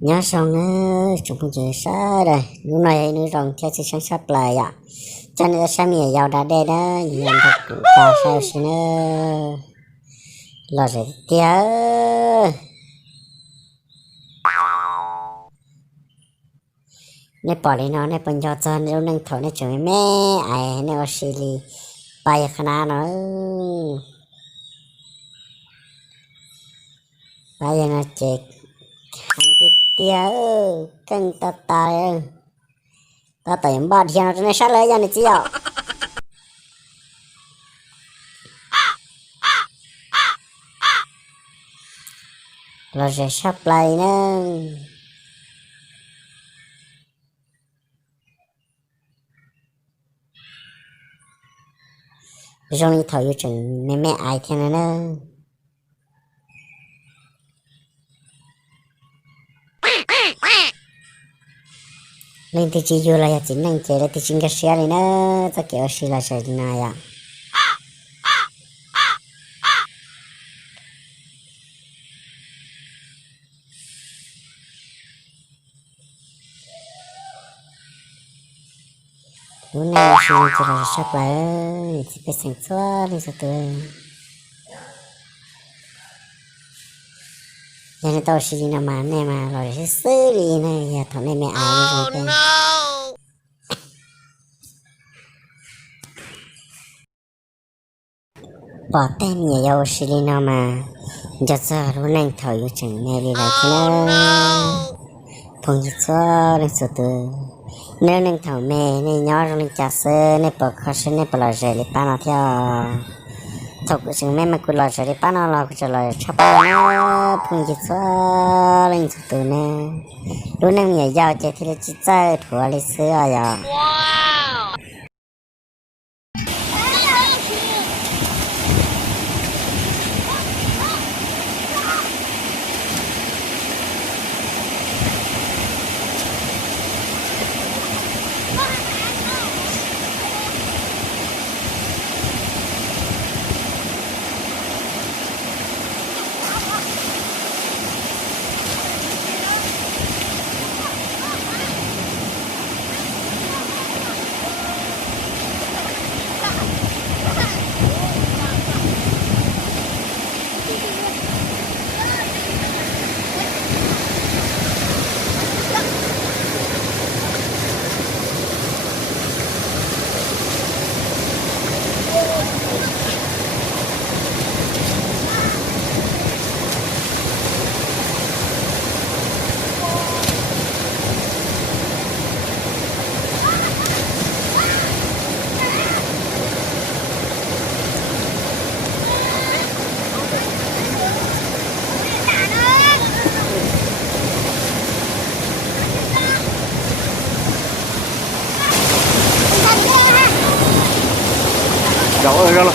nhớ xong nữa chúng mình chơi sao đây lúc này nữa rong theo sự sáng sắp lại ạ cho nên sao mình giàu đã đây đó nhận được cả sao xin nữa là sẽ tiếc nên bỏ đi nó nên bây giờ cho nên nâng thổi nên chơi mẹ ai nên ở xí li bay khana nó bay nó chết tiếc căng ta ta ta tại em bảo thì nó nên sát lấy ra này chứ ạ là sẽ sắp lại nữa rồi đi thổi chừng mẹ mẹ ai thế nữa lên thì chỉ vô là chính năng chế là thì chính cái xe này nữa ta kiểu xe là xe này à lúc này xe chỉ là sắp lại thì phải sáng suốt đi sao tôi giờ này tao xe nào mà này mà rồi sẽ xử lý này giờ thằng này mẹ ai rồi bỏ tên nhà yêu xử lý nào mà giờ giờ lúc này thổi vô chừng này đi lại thế nữa phong như cho lên số từ nếu nên thầu mẹ nên nhỏ rồi nên chả sơ nên bỏ khó sơ nên bỏ lò rẻ để bán nó theo thầu của chừng mẹ mà cứ lò rẻ để bán nó lò cứ lò chắp nó phong như cho lên số từ nè lúc này nhà giàu chạy thì là chỉ chơi thua lấy sữa à rồi ra rồi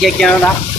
kia kia đó